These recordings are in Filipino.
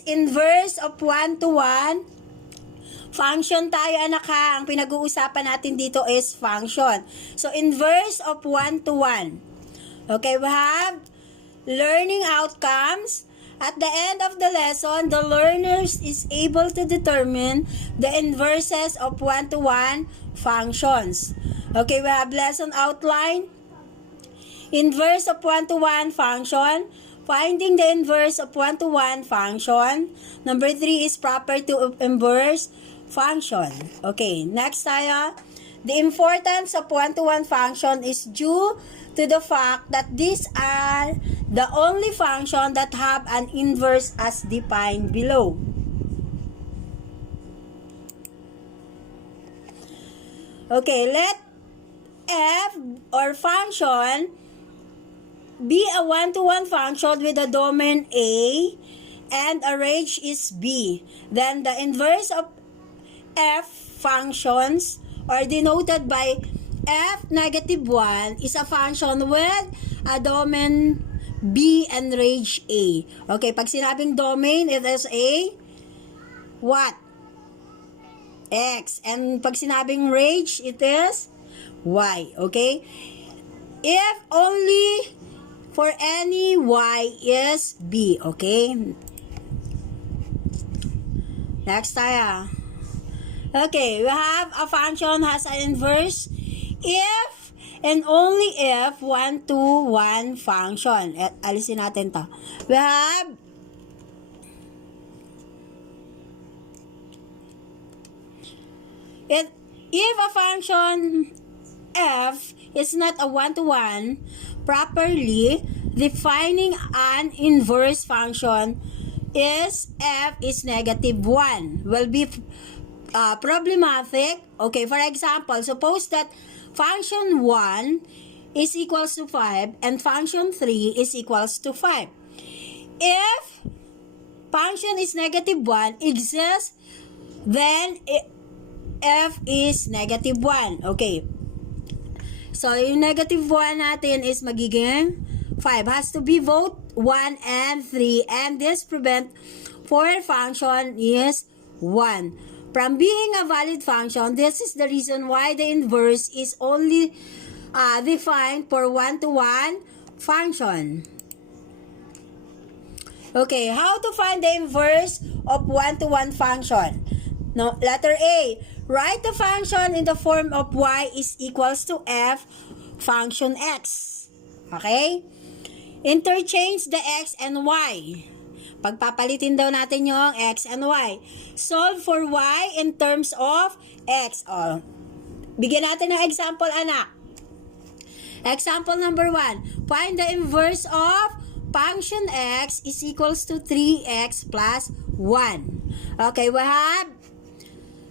Inverse of 1 to 1 function tayo, anak, ha. Ang pinag-uusapan natin dito is function. So, inverse of 1 to 1. Okay, we have learning outcomes. At the end of the lesson, the learners is able to determine the inverses of 1 to 1 functions. Okay, we have lesson outline. Inverse of 1 to 1 function. Finding the inverse of 1 to 1 function. Number 3 is proper to inverse function. Okay, next tayo. The importance of 1 to 1 function is due to the fact that these are the only function that have an inverse as defined below. Okay, let f or function be a 1 to 1 function with a domain A and a range is B. Then the inverse of f functions are denoted by f negative 1 is a function with a domain B and range A. Okay, pag sinabing domain, it is a what? X. And pag sinabing range, it is Y. Okay? If only for any Y is B. Okay? Next tayo. Okay, we have a function has an inverse if and only if 1 to 1 function. Alisin natin to. We have if a function f is not a 1 to 1, properly defining an inverse function is f is negative 1 will be problematic. Okay, for example, suppose that function 1 is equals to 5 and function 3 is equals to 5. If function is negative 1 exists, then f is negative 1. Okay. So, yung negative 1 natin is magiging 5. Has to be both 1 and 3. And this prevent for function is 1. From being a valid function, this is the reason why the inverse is only defined for 1 to 1 function. Okay, how to find the inverse of 1 to 1 function? No, letter A. Write the function in the form of y is equals to f function x. Okay? Interchange the x and y. Pagpapalitin daw natin yung x and y. Solve for y in terms of x. Oh. Bigyan natin ng example, anak. Example number 1. Find the inverse of function x is equals to 3x plus 1. Okay, we have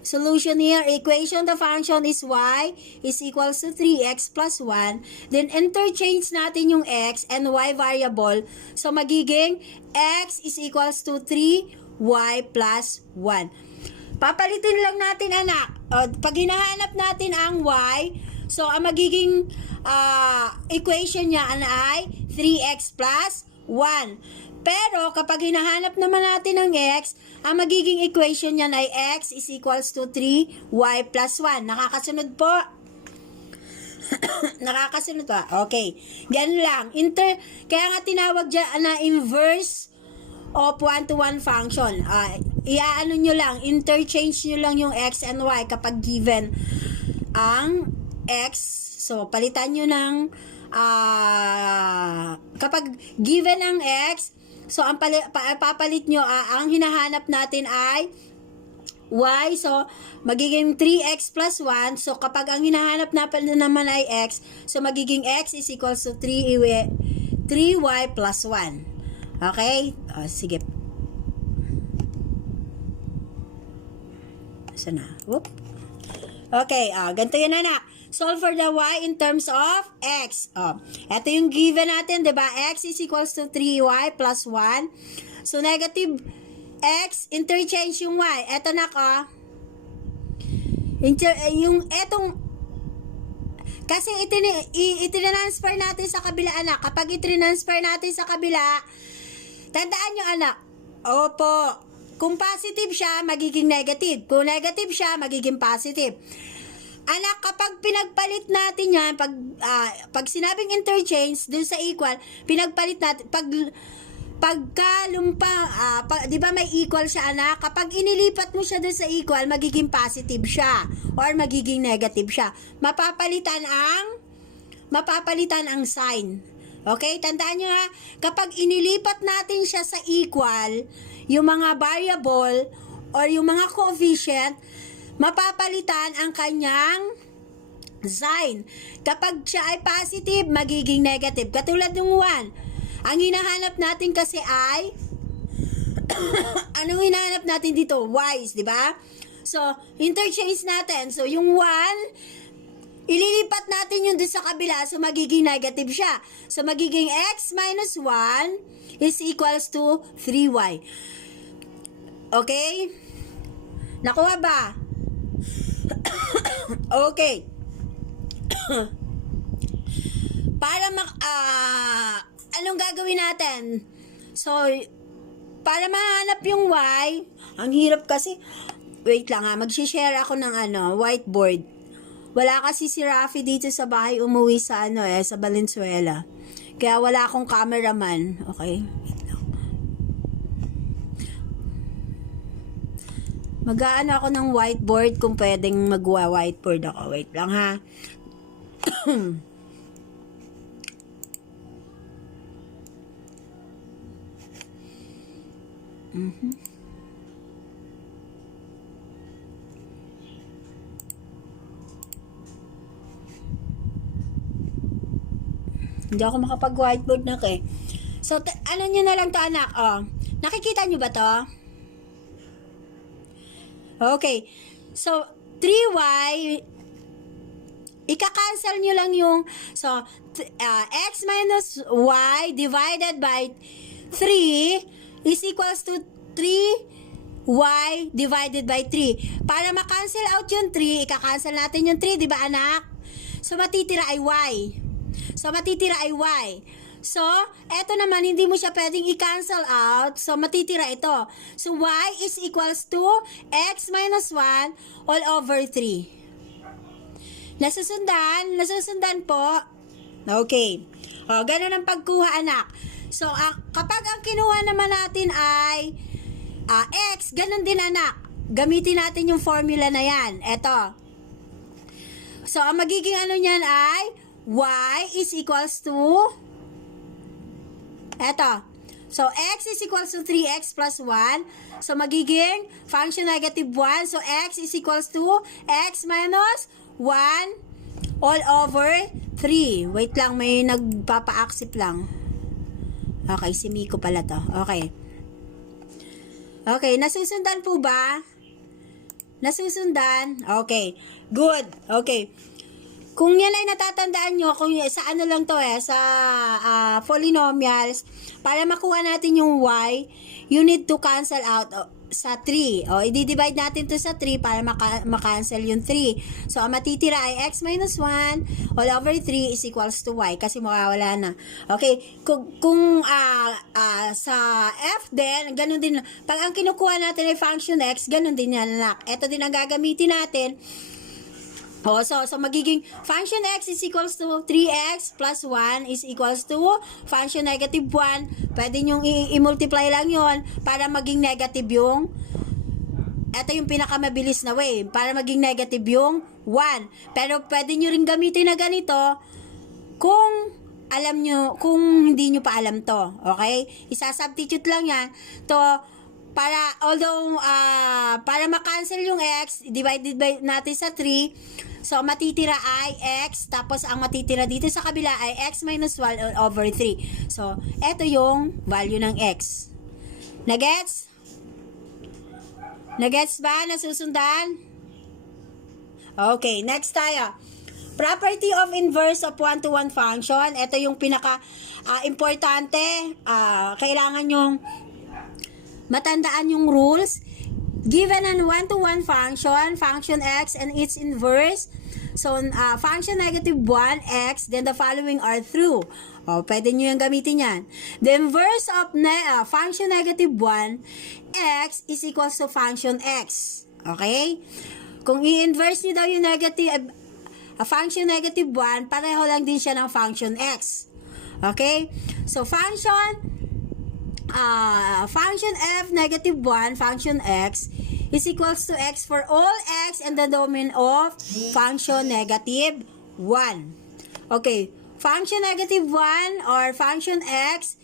solution here. Equation the function is y is equals to 3x plus 1. Then interchange natin yung x and y variable. So magiging x is equals to 3y plus 1. Papalitin lang natin, anak. Pag hinahanap natin ang y, so ang magiging equation niya ay 3x plus 1. Pero, kapag hinahanap naman natin ng x, ang magiging equation niyan ay x is equals to 3y plus 1. Nakakasunod po? Nakakasunod po? Okay. Yan lang. Kaya nga tinawag dyan na inverse of 1 to 1 function. Iaano nyo lang, interchange nyo lang yung x and y kapag given ang x. So, palitan nyo ng kapag given ang x, so, ang papalit nyo, ang hinahanap natin ay y. So, magiging 3x plus 1. So, kapag ang hinahanap naman ay x, so, magiging x is equals to 3y plus 1. Okay? Sige. Saan na? Whoop. Okay, ganito yun, anak. Solve for the y in terms of x. Ito yung given natin, diba? X is equals to 3y plus 1. So, negative x, interchange yung y. Ito na ka. Yung etong, kasi itinransfer natin sa kabila, anak. Kapag itinransfer natin sa kabila, tandaan nyo, anak. Opo. Kung positive siya, magiging negative. Kung negative siya, magiging positive. Anak, kapag pinagpalit natin yan, pag sinabing interchange dun sa equal, pinagpalit natin, di ba may equal siya, anak? Kapag inilipat mo siya dun sa equal, magiging positive siya or magiging negative siya. Mapapalitan ang sign. Okay? Tandaan nyo ha, kapag inilipat natin siya sa equal, yung mga variable or yung mga coefficient, mapapalitan ang kanyang sign. Kapag siya ay positive, magiging negative. Katulad ng 1. Ang hinahanap natin kasi ay anong hinahanap natin dito? Y's, di ba? So, interchange natin. So, yung 1, ililipat natin yung doon sa kabila. So, magiging negative siya. So, magiging x minus 1 is equals to 3y. Okay? Nakuha ba? Okay. Para anong gagawin natin? So, para mahanap yung y, ang hirap kasi, wait lang ha, mag-share ako ng whiteboard. Wala kasi si Rafi dito sa bahay, umuwi sa sa Valenzuela. Kaya wala akong cameraman. Okay? Wait lang. Mag-aano ako ng whiteboard kung pwedeng mag-whiteboard ako. Wait lang ha. Hindi ako makapag-whiteboard na eh. So, ano nyo na lang to, anak? Oh, nakikita nyo ba to? Okay. So, 3y, ika-cancel nyo lang yung, so, x minus y divided by 3 is equals to 3y divided by 3. Para ma-cancel out yung 3, ika-cancel natin yung 3, di ba anak? So, matitira ay y. So, eto naman, hindi mo siya pwedeng i-cancel out. So, matitira ito. So, y is equals to x minus 1 all over 3. Nasusundan po. Okay. O, ganun ang pagkuha, anak. So, kapag ang kinuha naman natin ay x, ganun din, anak. Gamitin natin yung formula na yan. Eto. So, ang magiging niyan ay y is equals to eto. So, x is equals to 3x plus 1. So, magiging function negative 1. So, x is equals to x minus 1 all over 3. Wait lang, may nagpapa-accept lang. Okay, si Miko pala to. Okay. Okay, nasusundan po ba? Nasusundan? Okay. Good. Okay. Kung yan ay natatandaan nyo, kung sa lang to sa polynomials, para makuha natin yung y, you need to cancel out sa 3. O, i-divide natin to sa 3 para makancel yung 3. So, ang matitira ay x minus 1 all over 3 is equals to y kasi mawawala na. Okay, kung sa f din, ganun din. Pag ang kinukuha natin ay function x, ganun din yan, anak. Ito din ang gagamitin natin. So magiging function x is equals to 3x plus 1 is equals to function negative 1. Pwede nyong i-multiply lang yon para maging negative yung, ito yung pinakamabilis na way, para maging negative yung 1. Pero pwede nyo rin gamitin na ganito kung hindi nyo pa alam to. Okay? Isa-substitute lang yan to para ma-cancel yung x, divided by natin sa 3. So, matitira ay x, tapos ang matitira dito sa kabila ay x minus 1 over 3. So, eto yung value ng x. Nagets? Nagets ba? Nasusundan? Okay, next tayo. Property of inverse of one-to-one function. Ito yung pinaka-importante. Kailangan yung matandaan yung rules. Given an one-to-one function x and its inverse, so function negative 1x, then the following are true. O, pwede nyo yung gamitin yan. The inverse of function negative 1, x is equals to function x. Okay? Kung i-inverse nyo daw yung negative, function negative 1, pareho lang din siya ng function x. Okay? So, function f negative 1, function x, is equals to x for all x in the domain of function negative 1. Okay, function negative 1 or function x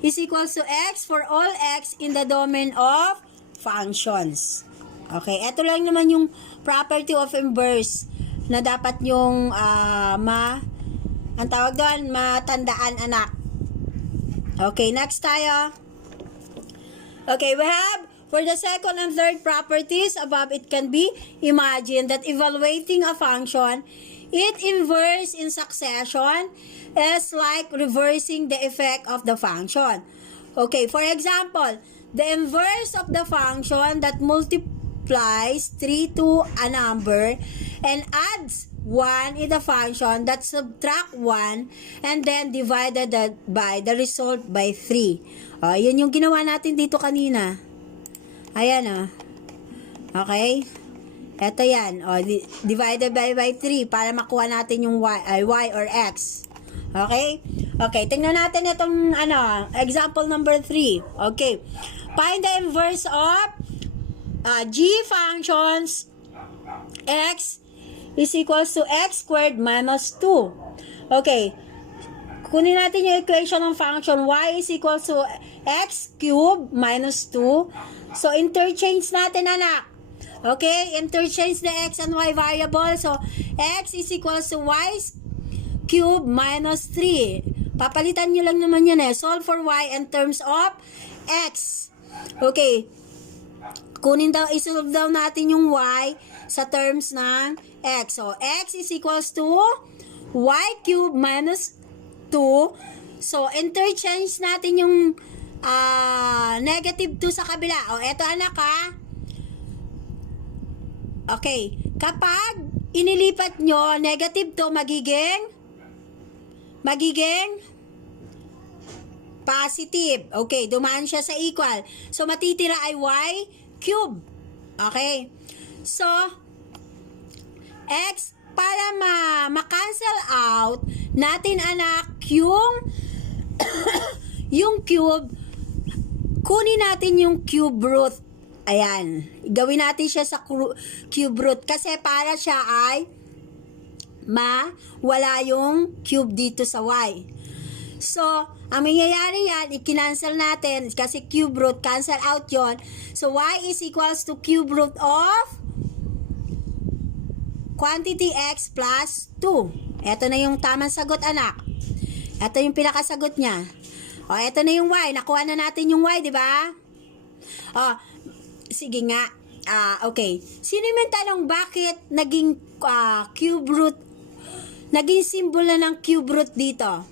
is equals to x for all x in the domain of functions. Okay, ito lang naman yung property of inverse na dapat yung ang tawag doon, matandaan anak. Okay, next tayo. Okay, we have for the second and third properties above, it can be imagined that evaluating a function, it inverse in succession is like reversing the effect of the function. Okay, for example, the inverse of the function that multiplies 3 to a number and adds 1 in the function that subtract 1 and then divided by the result by 3. Yun yung ginawa natin dito kanina. Ayan, okay? Ito yan. Divided by 3 para makuha natin yung y or x. Okay? Okay, tingnan natin itong example number 3. Okay. Find the inverse of g functions x is equals to x squared minus 2. Okay. Kunin natin yung equation ng function y is equals to x cubed minus 2. So, interchange natin, anak. Okay? Interchange the x and y variable. So, x is equals to y cubed minus 3. Papalitan nyo lang naman yan eh. Solve for y in terms of x. Okay. Isolve daw natin yung y sa terms ng x. So, x is equals to y cubed minus 2. So, interchange natin yung negative 2 sa kabila. Eto anak Okay. Kapag inilipat nyo, negative 2 magiging positive. Okay. Dumaan siya sa equal. So, matitira ay y cube. Okay. So, x, para ma-cancel out natin anak yung cube, kunin natin yung cube root. Ayan. Gawin natin siya sa cube root. Kasi para siya ay wala yung cube dito sa y. So, ang mangyayari yan, i-cancel natin. Kasi cube root, cancel out yon. So, y is equals to cube root of quantity x plus 2. Ito na yung tamang sagot, anak. Ito yung pinakasagot niya. Ito na yung y. Nakuha na natin yung y, di ba? Sige nga. Okay. Sino yung tanong bakit naging cube root, naging symbol na ng cube root dito?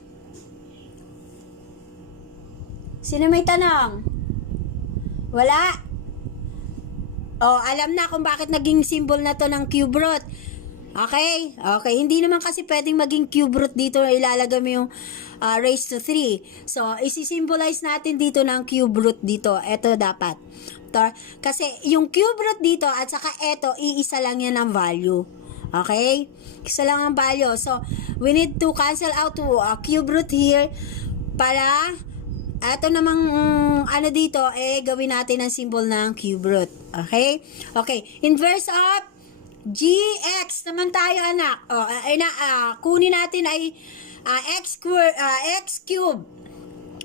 Sino may tanong? Wala? Alam na kung bakit naging symbol na to ng cube root. Okay? Okay. Hindi naman kasi pwedeng maging cube root dito. Ilalagay mo yung raised to 3. So, isi-symbolize natin dito ng cube root dito. Ito dapat. Kasi yung cube root dito at saka ito, iisa lang yan ang value. Okay? Isa lang ang value. So, we need to cancel out to cube root here para ito namang dito, gawin natin ang symbol ng cube root. Okay? Okay. Inverse of gx naman tayo, anak. Kunin natin ay x cube.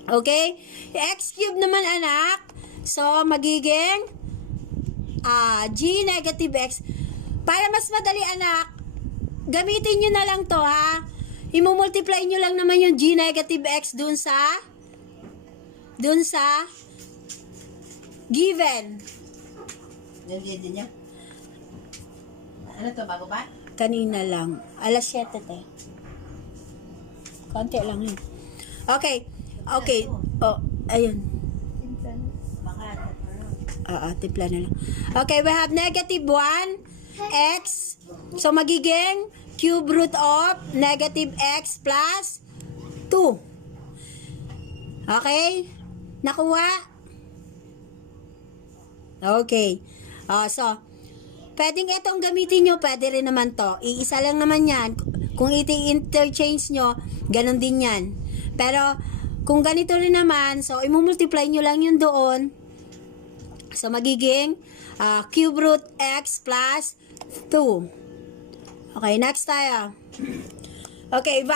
Okay? X cube naman, anak. So, magiging g negative x. Para mas madali, anak, gamitin nyo na lang to, ha? Imumultiply nyo lang naman yung g negative x dun sa given. Nandiyan niya? Ano to, bago ba? Kanina lang. Alas 7, te. Konti lang yun. Okay. Okay. Ayun. Timpla na lang. Okay, we have negative 1 x. So, magiging cube root of negative x plus 2. Okay? Nakuha? Okay. So, pwedeng itong gamitin nyo, pwede rin naman to. Iisa lang naman yan. Kung iti-interchange nyo, ganun din yan. Pero, kung ganito rin naman, so, imumultiply nyo lang yun doon. So, magiging cube root x plus 2. Okay, next tayo. Okay,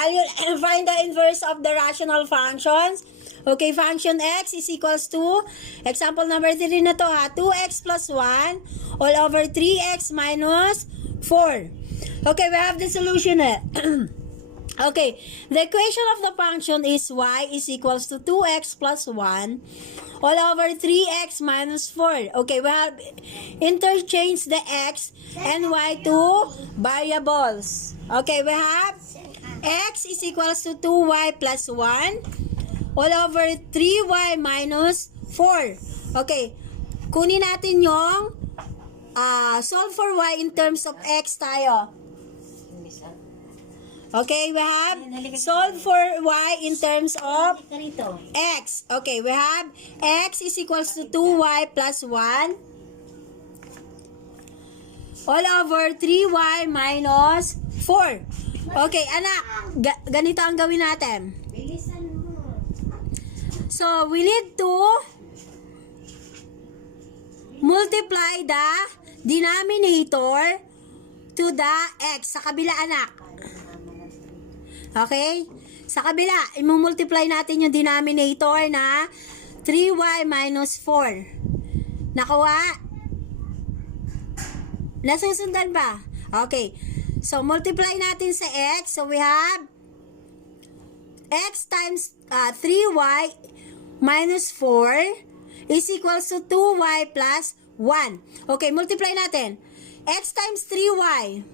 find the inverse of the rational functions. Okay, function x is equals to, example number 3 na to 2x plus 1 all over 3x minus 4. Okay, we have the solution. Okay, the equation of the function is y is equals to 2x plus 1 all over 3x minus 4. Okay, we have interchange the x and y to variables. Okay, we have x is equals to 2y plus 1 all over 3y minus 4. Okay, kunin natin yung solve for y in terms of x tayo. Okay, we have solve for y in terms of x. Okay, we have x is equals to 2y plus 1 all over 3y minus 4. Okay, anak, ganito ang gawin natin. So, we need to multiply the denominator to the x. Sa kabila, anak. Okay? Sa kabila, imumultiply natin yung denominator na 3y minus 4. Nakuha? Nasusundan ba? Okay. So, multiply natin sa x. So, we have x times 3y minus 4 is equals to 2y plus 1. Okay, multiply natin. X times 3y.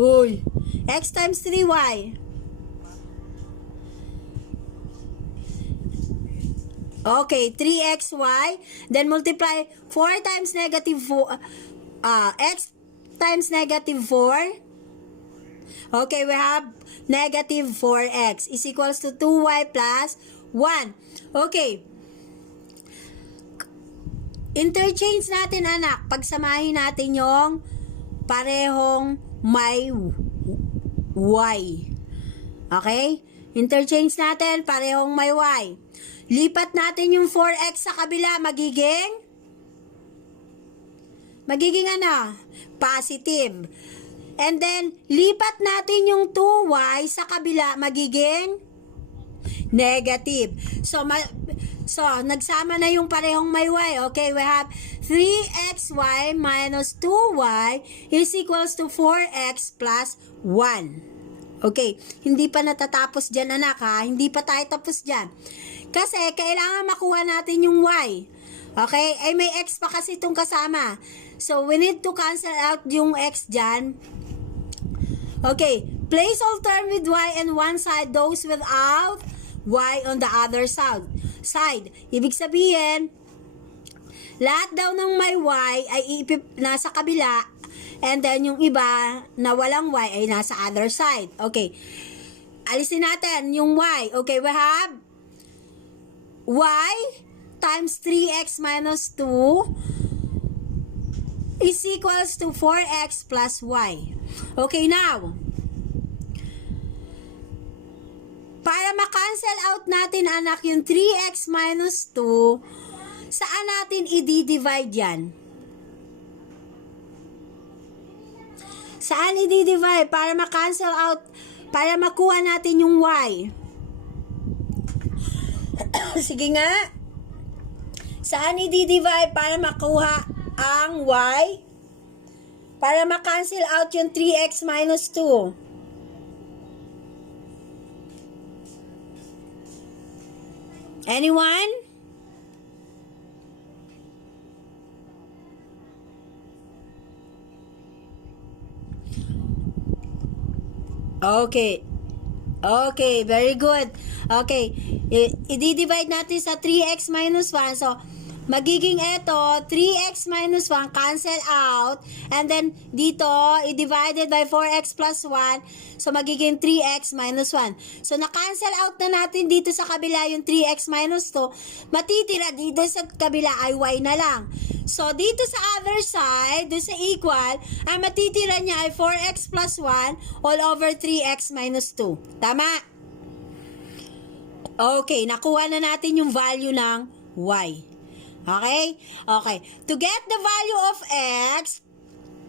Uy. X times 3y. Okay, 3xy. Then multiply 4 times negative 4. X times negative 4. Okay, we have negative 4x is equals to 2y plus 1. Okay. Interchange natin, anak. Pagsamahin natin yung parehong may y. Okay? Interchange natin, parehong may y. Lipat natin yung 4x sa kabila, magiging ano? Positive. And then, lipat natin yung 2y sa kabila, magiging negative. So, nagsama na yung parehong may y. Okay, we have 3xy minus 2y is equals to 4x plus 1. Okay, hindi pa natatapos dyan, anak, ha? Hindi pa tayo tapos dyan. Kasi, kailangan makuha natin yung y. Okay, ay may x pa kasi itong kasama. So, we need to cancel out yung x dyan. Okay, place all term with y on one side, those without y on the other side. Ibig sabihin, lahat daw ng may y ay nasa kabila, and then yung iba na walang y ay nasa other side. Okay, alisin natin yung y. Okay, we have y times 3x minus 2 is equals to 4x plus y. Okay, now, para ma-cancel out natin, anak, yung 3x minus 2, saan natin i-divide yan? Saan i-divide para ma-cancel out, para makuha natin yung y? Sige nga. Saan i-divide para makuha ang y? Para ma-cancel out yung 3x minus 2. Anyone? Okay. Okay, very good. Okay. I-divide natin sa 3x minus 1. So, magiging eto, 3x minus 1, cancel out. And then, dito, i-divided by 4x plus 1. So, magiging 3x minus 1. So, na-cancel out na natin dito sa kabila yung 3x minus 2. Matitira dito sa kabila ay y na lang. So, dito sa other side, doon sa equal, ang matitira niya ay 4x plus 1 all over 3x minus 2. Tama? Okay, nakuha na natin yung value ng y. Okay? Okay. To get the value of x,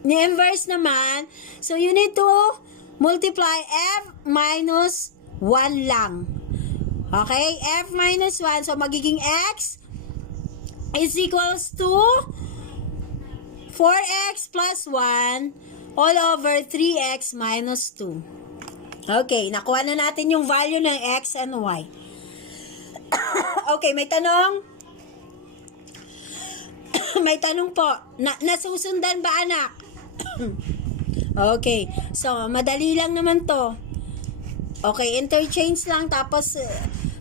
ni-inverse naman, so you need to multiply f minus 1 lang. Okay? F minus 1, so magiging x is equals to 4x plus 1 all over 3x minus 2. Okay, nakuha na natin yung value ng x and y. Okay, may tanong? May tanong po. Nasusundan ba, anak? Okay. So, madali lang naman to. Okay, interchange lang. Tapos,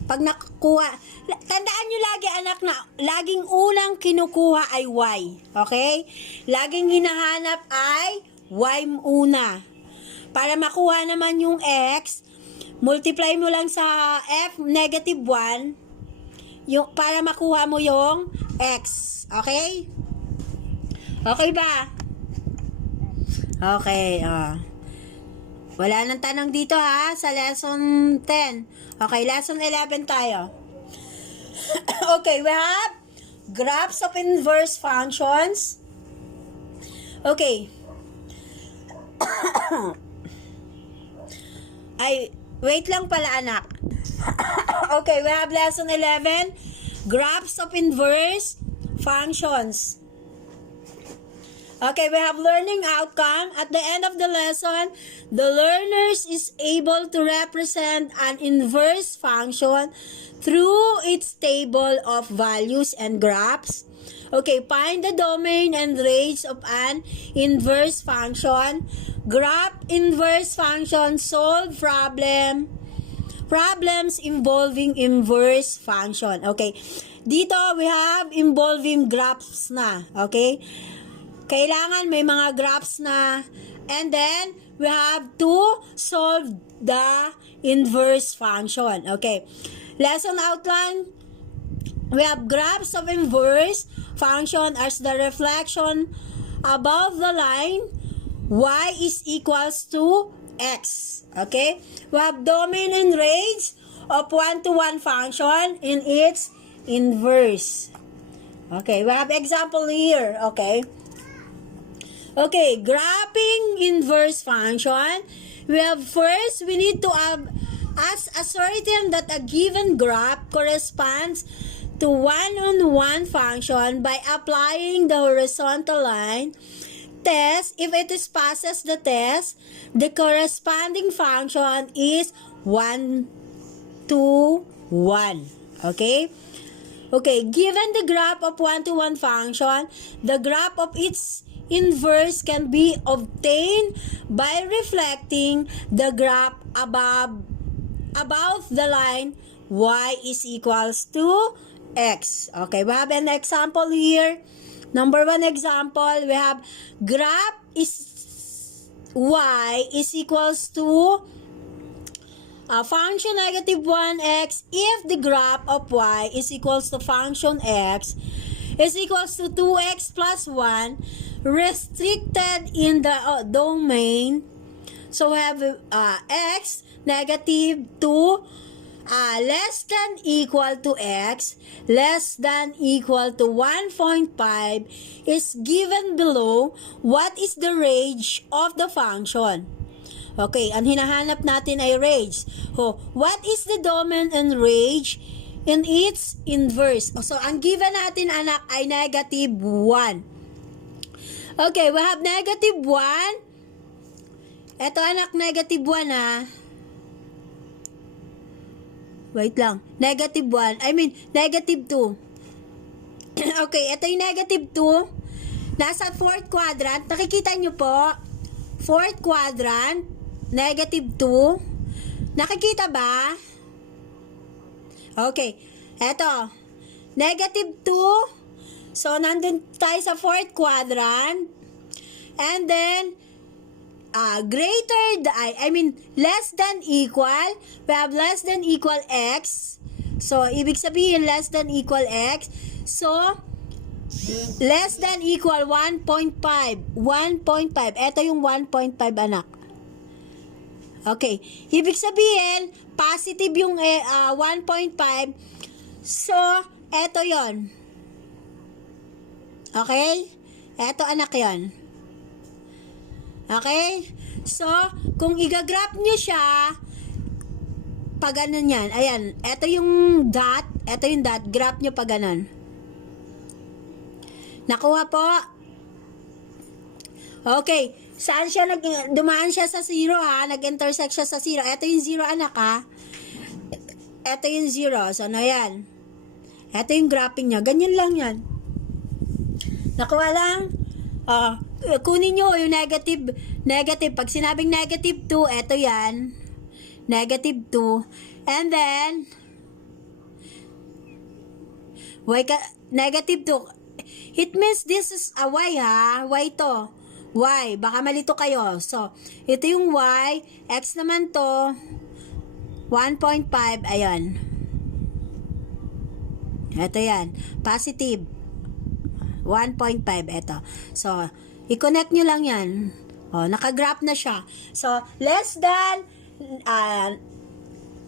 pag nakukuha, tandaan nyo lagi, anak, na laging unang kinukuha ay y. Okay? Laging hinahanap ay y una. Para makuha naman yung x, multiply mo lang sa f negative 1 yung, para makuha mo yung x. Okay? Okay ba? Okay. Wala nang tanong dito ha sa lesson 10. Okay, lesson 11 tayo. Okay, we have graphs of inverse functions. Okay. Ay, wait lang pala, anak. Okay, we have lesson 11, graphs of inverse functions. Okay, we have learning outcome. At the end of the lesson, the learners is able to represent an inverse function through its table of values and graphs. Okay, find the domain and range of an inverse function. Graph inverse function, solve problems involving inverse function. Okay, dito we have involving graphs na. Okay, kailangan may mga graphs na, and then we have to solve the inverse function. Okay, lesson outline. We have graphs of inverse function as the reflection above the line y is equals to x. Okay? We have domain and range of 1-to-1 function in its inverse. Okay, we have example here. Okay? Okay, graphing inverse function. We have first, we need to as ascertain that a given graph corresponds to one-on-one function by applying the horizontal line. Test, if it is passes the test, the corresponding function is 1 to 1. Okay? Okay, given the graph of 1-to-1 function, the graph of its inverse can be obtained by reflecting the graph above the line y is equals to x. Okay, we have an example here. Number 1 example, we have graph is y is equals to function negative 1x if the graph of y is equals to function x is equals to 2x plus 1 restricted in the domain. So we have x negative 2 less than equal to x less than equal to 1.5 is given below. What is the range of the function? Okay, ang hinahanap natin ay range. What is the domain and range in its inverse? So, ang given natin, anak, ay negative 1. Okay, we have negative 1. Ito, anak, negative 1 ha. Wait lang. Negative 1. Negative 2. Okay, ito yung negative 2. Nasa fourth quadrant. Nakikita nyo po? Fourth quadrant. Negative 2. Nakikita ba? Okay. Ito. Negative 2. So, nandun tayo sa fourth quadrant. And then, less than equal. We have less than equal x. So, ibig sabihin, less than equal x. So, less than equal 1.5. 1.5. Ito yung 1.5, anak. Okay. Ibig sabihin, positive yung 1.5. So, ito yon. Okay? Ito, anak yon. Okay? So, kung i-graph nyo siya, pag ganun yan, ayan, ito yung dot, graph nyo pag ganun. Nakuha po? Okay, saan siya dumaan siya sa 0 ha, nag-intersect siya sa 0. Ito yung 0 anak ha. Ito yung 0, so na yan. Ito yung graphing niya, ganyan lang yan. Nakuha lang? Kunin nyo yung negative. Pag sinabing negative 2, eto yan. Negative 2. And then, negative 2. It means this is a y ha. Y to. Y. Baka malito kayo. So, ito yung y. X naman to. 1.5. Ayan. Ito yan. Positive. 1.5. Ito. So, i-connect nyo lang yan. O, nakagraph na siya. So, less than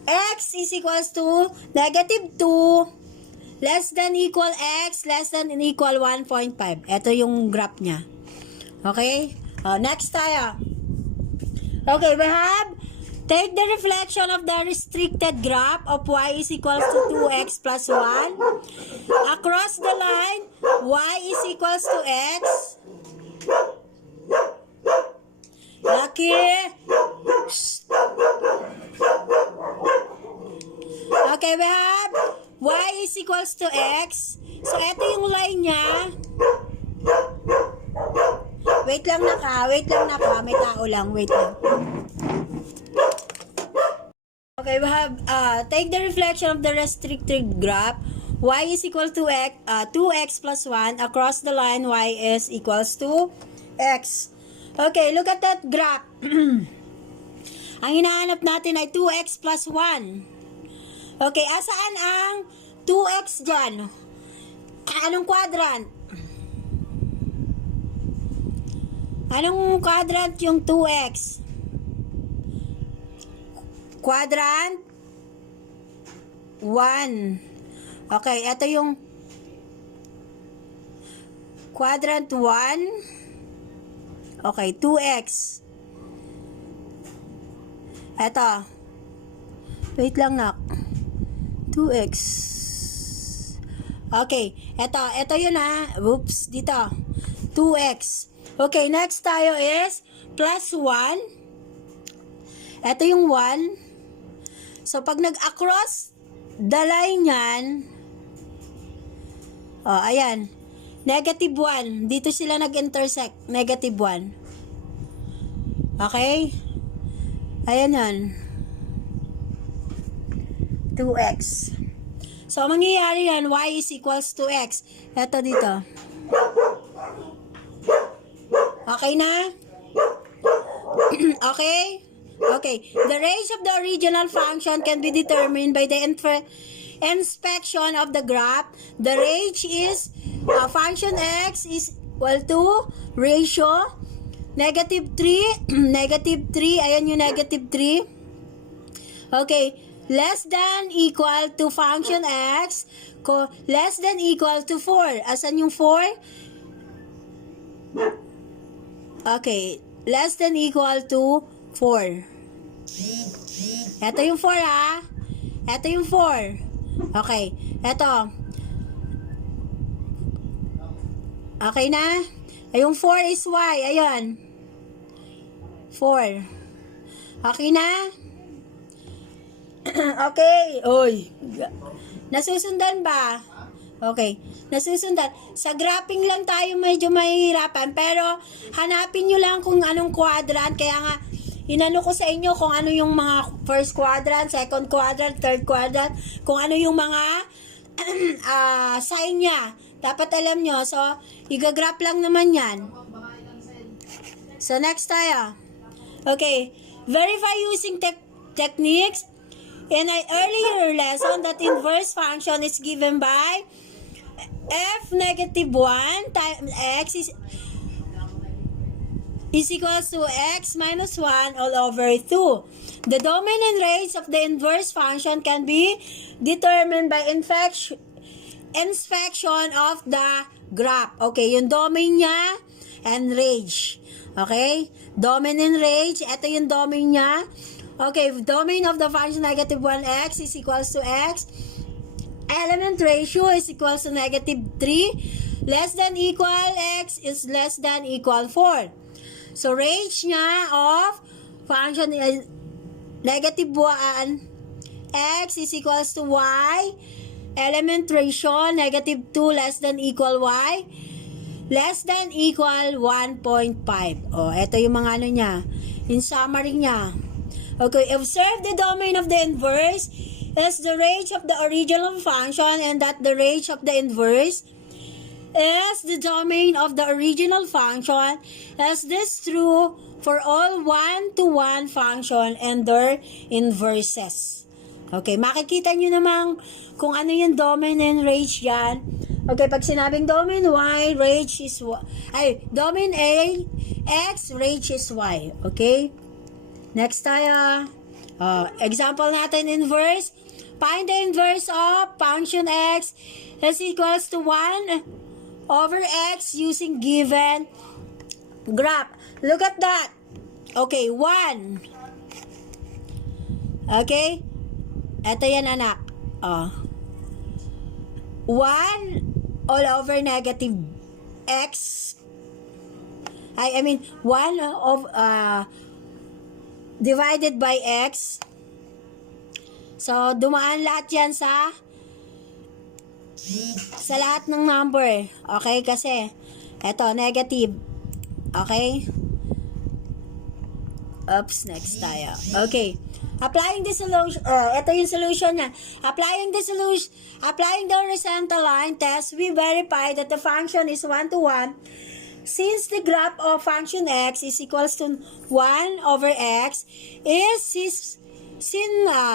x is equals to negative 2, less than equal x, less than equal 1.5. Ito yung graph niya. Okay? O, next tayo. Okay, we have take the reflection of the restricted graph of y is equals to 2x plus 1. Across the line, y is equals to x. Okay. Okay, we have y is equals to x. So, ito yung line niya. Wait lang naka. May tao lang. Wait lang. Okay, we have take the reflection of the restricted graph. Y is equal to x, 2x plus 1. Across the line, y is equals to x. Okay, look at that graph. Ang hinahanap natin ay 2x plus 1. Okay, asaan ang 2x dyan? Anong quadrant? Anong quadrant yung 2x? Quadrant 1. Okay, ito yung quadrant 1. Okay, 2x. Ito. Wait lang, nak. 2x. Okay, ito yun ha. Oops, dito. 2x. Okay, next tayo is plus 1. Ito yung 1. So, pag nag-across the line yan, ayan. Negative 1. Dito sila nag-intersect. Negative 1. Okay? Ayan yan. 2x. So, mangyayari yan, y is equals to x. Ito dito. Okay na? Okay? Okay. The range of the original function can be determined by the inspection of the graph. The range is function x is equal to ratio negative 3. Negative 3. Ayan yung negative 3. Okay. Less than equal to function x. Less than equal to 4. Asan yung 4? Okay. Less than equal to 4. Ito yung 4 ha. Ito yung 4. Okay. Ito. Okay na? Yung 4 is y. Ayan. 4. Okay na? Okay. Oy. Nasusundan ba? Okay. Nasusundan. Sa graphing lang tayo medyo mahihirapan. Pero, hanapin nyo lang kung anong quadrant. Kaya nga, inano ko sa inyo kung ano yung mga first quadrant, second quadrant, third quadrant. Kung ano yung mga sign niya. Dapat alam nyo. So, i-graph lang naman yan. So, next tayo. Okay. Verify using techniques. In an earlier lesson, that inverse function is given by f negative 1 times x is equals to x minus 1 all over 2. The domain and range of the inverse function can be determined by inspection of the graph. Okay, yung domain niya and range. Okay? Domain and range. Ito yung domain niya. Okay, domain of the function negative 1x is equals to x. Element ratio is equals to negative 3. Less than equal x is less than equal 4. So, range niya of function is negative 1 x is equals to y. Element ratio negative 2 less than equal y. Less than equal 1.5. Oh, ito yung mga ano niya. In summary niya. Okay, observe the domain of the inverse is the range of the original function and that the range of the inverse is the domain of the original function. Is this true for all one-to-one function and their inverses? Okay, makikita nyo namang kung ano yung domain and range yan. Okay, pag sinabing domain y, range is y. Ay, domain a, x, range is y. Okay? Next tayo. Example natin inverse. Find the inverse of function x is equals to 1 over x using given graph. Look at that. Okay, 1. Okay? Ito yan, anak. 1 all over negative x. I mean, 1 of divided by x. So, dumaan lahat yan sa lahat ng number. Okay? Kasi, eto, negative. Okay? Oops, next tayo. Okay. Applying the solution, ito yung solution niya. Applying the horizontal line test, we verify that the function is 1-to-1. Since the graph of function x is equals to 1 over x is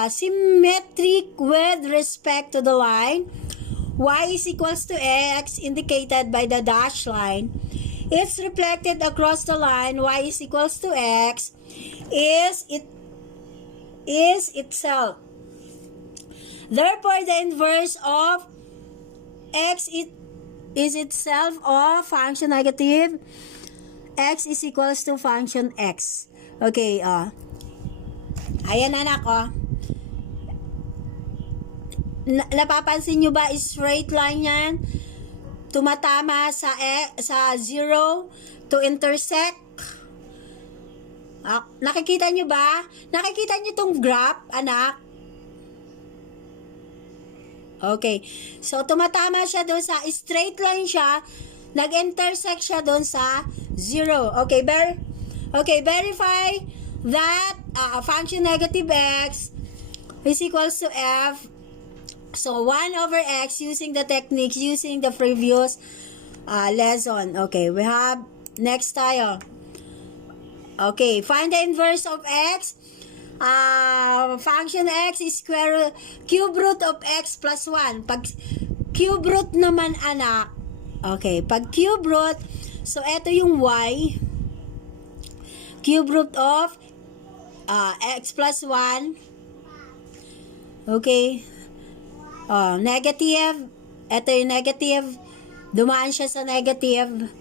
symmetric with respect to the line, y is equals to x indicated by the dashed line. It's reflected across the line, y is equals to x is itself. Therefore, the inverse of x is itself of function negative x is equals to function x. Okay, ayan anak, napapansin nyo ba straight line yan? Tumatama sa 0 to intersect. Nakikita nyo ba? Nakikita nyo tong graph, anak? Okay. So, tumatama siya doon sa straight line siya. Nag-intersect siya doon sa 0. Okay, verify that function negative x is equals to f. So, 1 over x using the techniques, using the previous lesson. Okay, we have next tayo. Okay, find the inverse of x. Function x is cube root of x plus 1. Pag cube root naman, anak. Okay, pag cube root, so ito yung y. Cube root of x plus 1. Okay. Negative. Ito yung negative. Dumaan siya sa negative.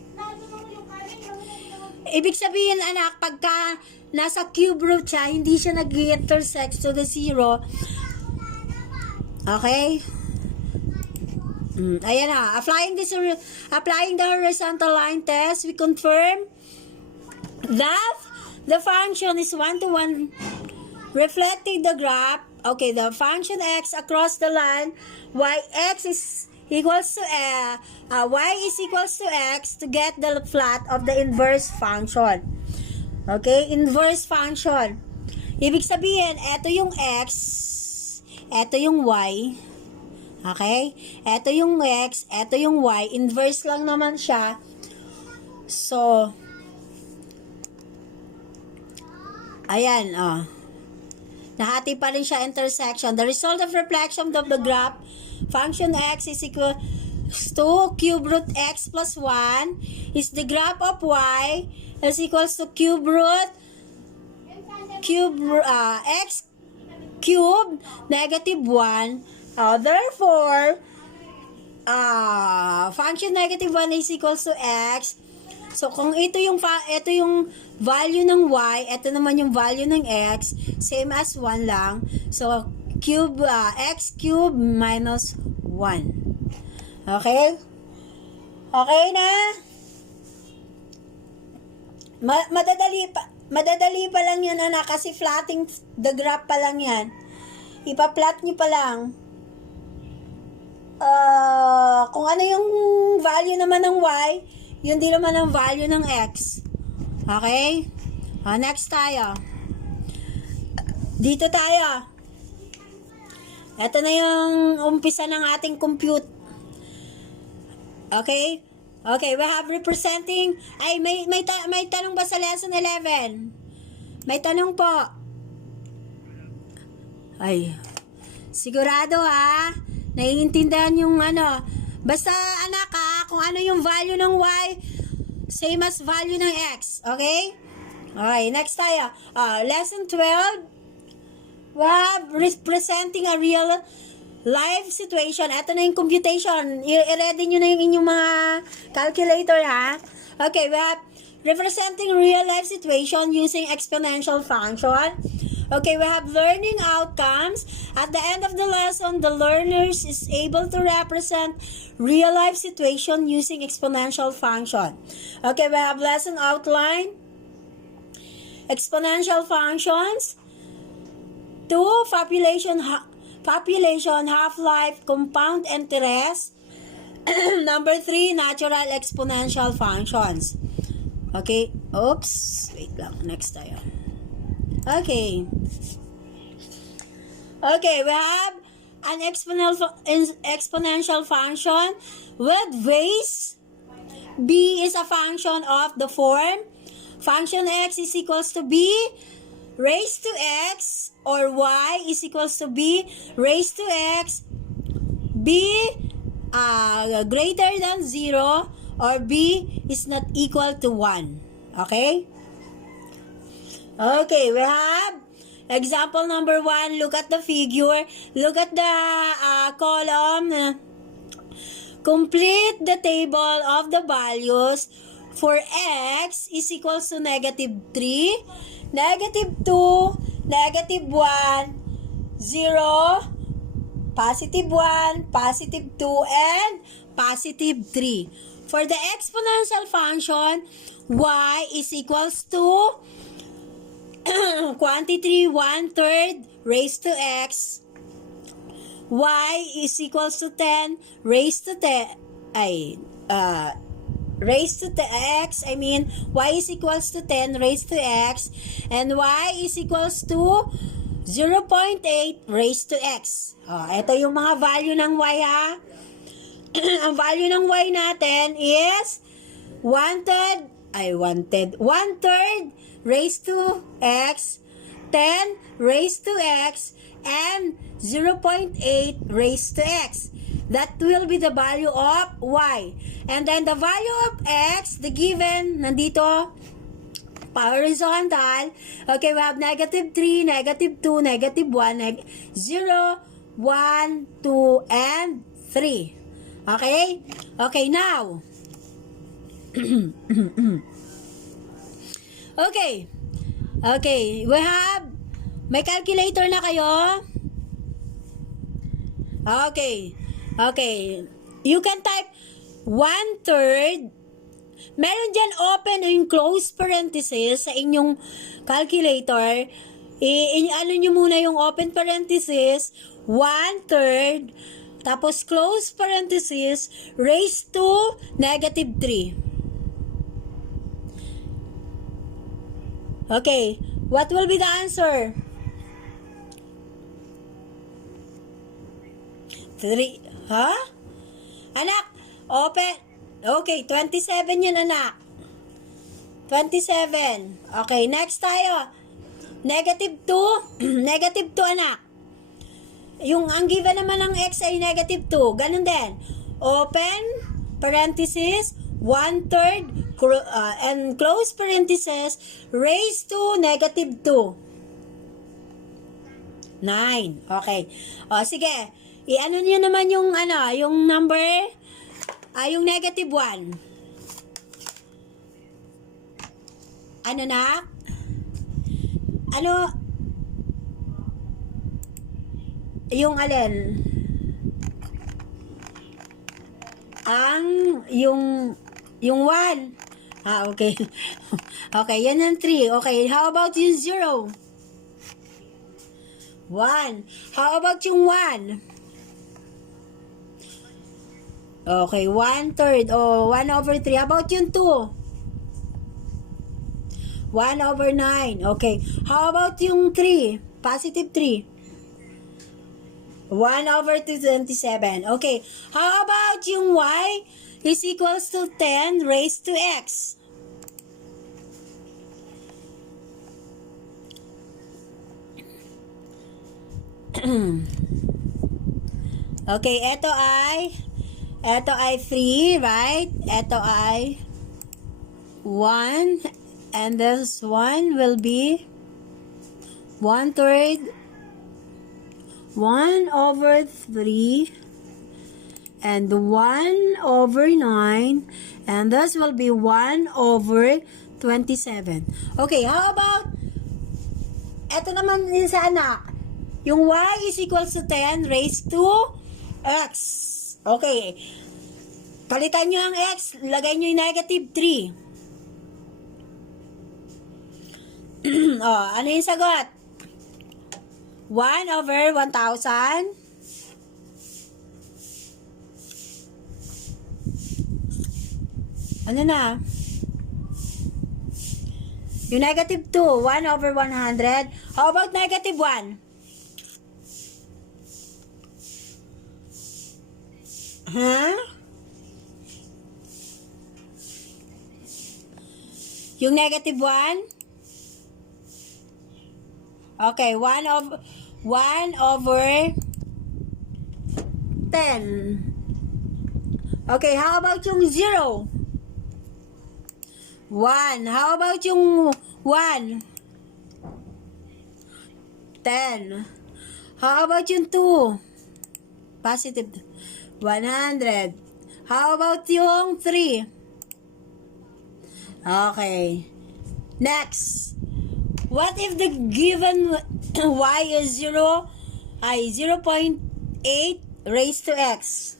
Ibig sabihin, anak, pagka nasa cube root siya, hindi siya nag-intersect to the 0. Okay? Ayan na. Applying the horizontal line test, we confirm that the function is 1-to-1 reflecting the graph. Okay, the function x across the line, y(x) is equals to y is equals to x to get the plot of the inverse function. Okay, inverse function. Ibig sabihin, ito yung x, ito yung y. Okay? Ito yung x, ito yung y. Inverse lang naman siya. So, ayan, oh. Nahati pa rin siya intersection. The result of reflection of the graph, function x is equal to cube root x plus 1 is the graph of y is equals to cube root x cube negative 1. Therefore, function negative 1 is equals to x. So, kung ito yung value ng y, ito naman yung value ng x, same as 1 lang. So, x cube minus 1. Okay? Okay na? Madadali pa lang yan, anak, kasi flatting the graph pa lang yan. Ipa-plot nyo pa lang. Kung ano yung value naman ng y, yun din naman ang value ng x. Okay? Next tayo. Dito tayo. Ito na yung umpisa ng ating compute. Okay? Okay, we have representing... Ay, may tanong ba sa lesson 11? May tanong po. Ay, sigurado ha? Naiintindihan yung ano. Basta anak ha, kung ano yung value ng y, same as value ng x. Okay? Okay, next tayo. Lesson 12. We have representing a real life situation. Ito na yung computation. I-ready nyo na yung inyong mga calculator ha. Okay, we have representing real life situation using exponential function. Okay, we have learning outcomes. At the end of the lesson, the learners is able to represent real life situation using exponential function. Okay, we have lesson outline. Exponential functions. 2. Population, half-life, compound interest. Number 3, natural exponential functions. Okay, oops, wait lang, next tayo. Okay. Okay, we have an exponential function with base. B is a function of the form function x is equals to b raised to x, or y is equals to b raised to x, b greater than 0, or b is not equal to 1. Okay? Okay, we have example number 1. Look at the figure. Look at the column. Complete the table of the values for x is equals to negative 3, negative 2, negative 1, 0, positive 1, positive 2, and positive 3. For the exponential function, y is equals to quantity 1/3 raised to x, y is equals to 10 raised to raised to x, y is equals to 10 raised to x, and y is equals to 0.8 raised to x. Ito yung mga value ng y ha. Ang value ng y natin is 1/3 raised to x, 10 raised to x, and 0.8 raised to x. That will be the value of y. And then the value of x, the given, nandito, horizontal. Okay, we have negative 3, negative 2, negative 1, 0, 1, 2, and 3. Okay? Okay, now. Okay. Okay, we have, may calculator na kayo? Okay. Okay. You can type 1/3. Meron dyan open o yung close parenthesis sa inyong calculator. Ano nyo muna yung open parenthesis, 1/3, tapos close parenthesis, raised to negative 3. Okay, what will be the answer? 3. Ha? Anak, open. Okay, 27 yun, anak. 27. Okay, next tayo. Negative 2. Negative 2, anak. Ang given naman ng x ay negative 2. Ganun din. Open, parenthesis, 1/3, and close parenthesis, raised to negative 2. 9. Okay. O, sige. I-ano niyo naman yung number, yung negative 1. Ano na? Ano? Yung alin? Yung 1. Okay. Okay, yan ang 3. Okay, how about yung 0? 1. How about yung 1? Okay, 1/3 o 1/3. How about yung 2? 1/9. Okay. How about yung 3? Positive 3. 1/227. Okay. How about yung y is equals to 10 raised to x? Okay, ito ay 3, right? Ito ay 1, and this one will be 1/3, 1/3, and 1/9, and this will be 1/27. Okay, how about eto naman din sa anak. Yung y is equals to 10 raised to x. Okay. Palitan nyo ang x, lagay nyo yung negative 3. Ano yung sagot? 1/1000. Ano na? Yung negative 2, 1/100. How about negative 1? Huh? Yung negative 1? Okay, 1/10. Okay, how about yung 0? 1. How about yung 1? 10. How about yung 2? Positive 100. How about yung 3? Okay. Next. What if the given y is 0.8 raised to x?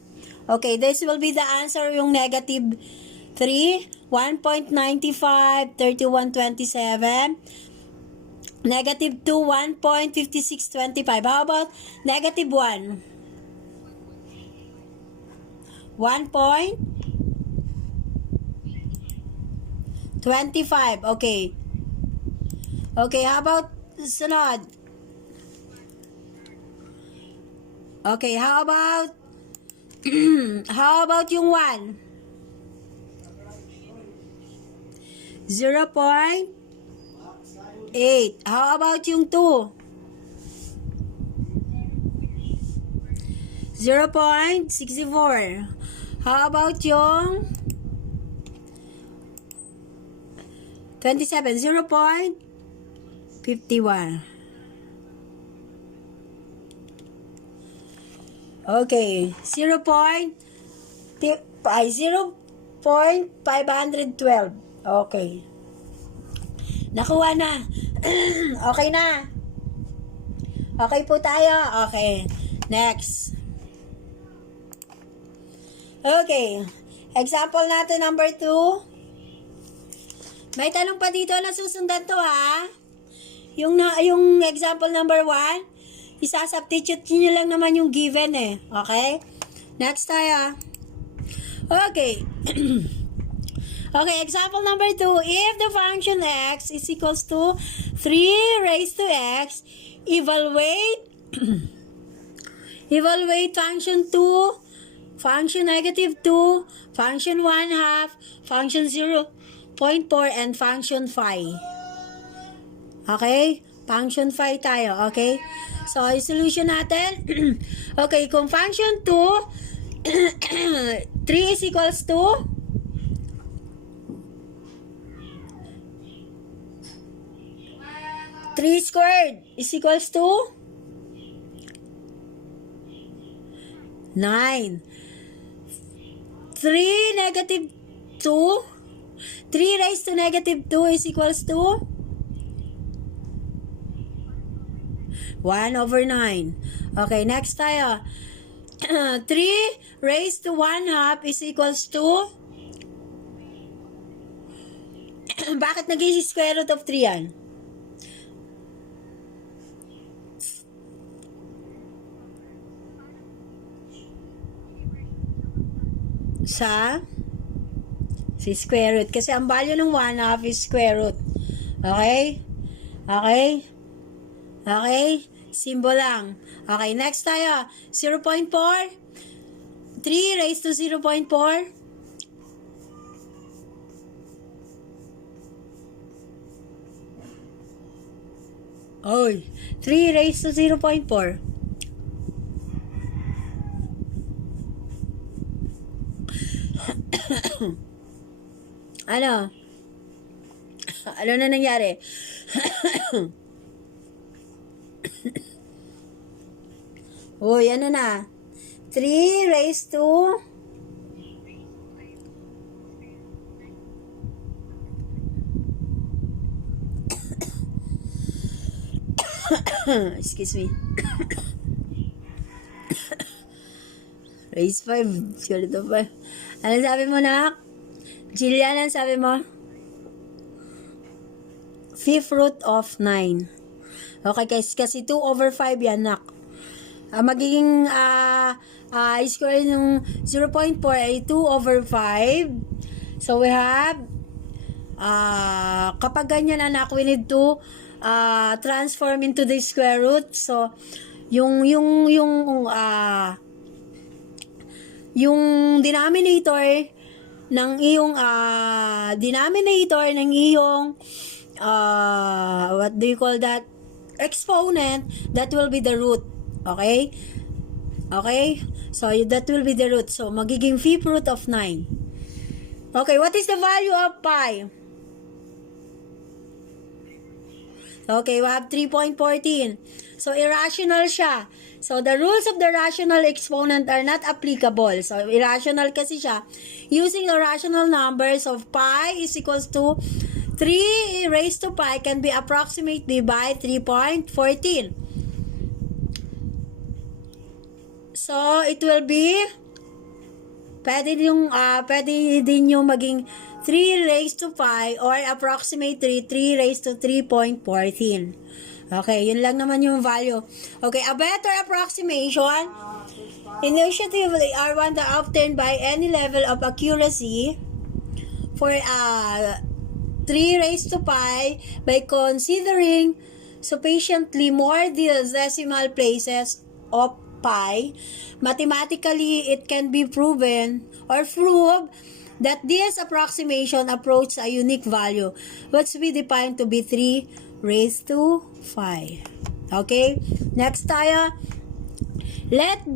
Okay, this will be the answer, yung negative 3, 1.95, 3127. Negative 2, 1.5625. How about negative 1? 1.25. Okay. Okay, how about sunod? Okay, how about how about yung 1? 0.8. How about yung 2? 0.64. How about yung 27? 0.51. Okay. 0.512. Okay. Nakuha na. Okay na. Okay po tayo. Okay. Next. Okay. Example natin number 2. May tanong pa dito na susundan to, ha. Yung example number 1, isa-substitute nyo lang naman yung given eh. Okay? Next tayo. Okay. Okay, example number 2. If the function x is equals to 3 raised to x, evaluate function 2 function negative 2, function 1 half, function 0.4, and function phi. Okay? Function phi tayo, okay? So, yung solution natin, okay, kung function 2, 3 is equals to 3 squared is equals to 9. 3 negative 2, 3 raised to negative 2 is equals to 1 over 9. Okay, next tayo. 3 raised to 1 half is equals to bakit naging square root of 3 yan? Si square root. Kasi ang value ng 1 half is square root. Okay? Okay? Okay? Symbol lang. Okay, next tayo. 0.4. 3 raised to 0.4. Oy, 3 raised to 0.4. Ano? Ano na nangyari? Uy, ano na? 3 raised to excuse me. Raise 5. Ganito pa. Ano sabi mo, nak? Jillian, ano sabi mo? 5th root of 9. Okay, guys. Kasi 2 over 5 yan, nak. Magiging square ng 0.4 ay 2 over 5. So, we have kapag ganyan, anak, we need to transform into the square root. So, yung denominator ng iyong what do you call that? Exponent, that will be the root. Okay? Okay? So, that will be the root. So, magiging 5th root of 9. Okay, what is the value of pi? Okay, we have 3.14. So, irrational siya. So, the rules of the rational exponent are not applicable. So, irrational kasi siya. Using the rational numbers of pi is equals to 3 raised to pi can be approximately by 3.14. So, it will be pwede din yung maging 3 raised to pi or approximately 3 raised to 3.14. Okay, yun lang naman yung value. Okay, a better approximation initiatively are one that obtained by any level of accuracy for 3 raised to pi by considering sufficiently more decimal places of pi. Mathematically, it can be proven or proved that this approximation approaches a unique value, which we define to be 3 raised to 5. Okay? Next tayo. Let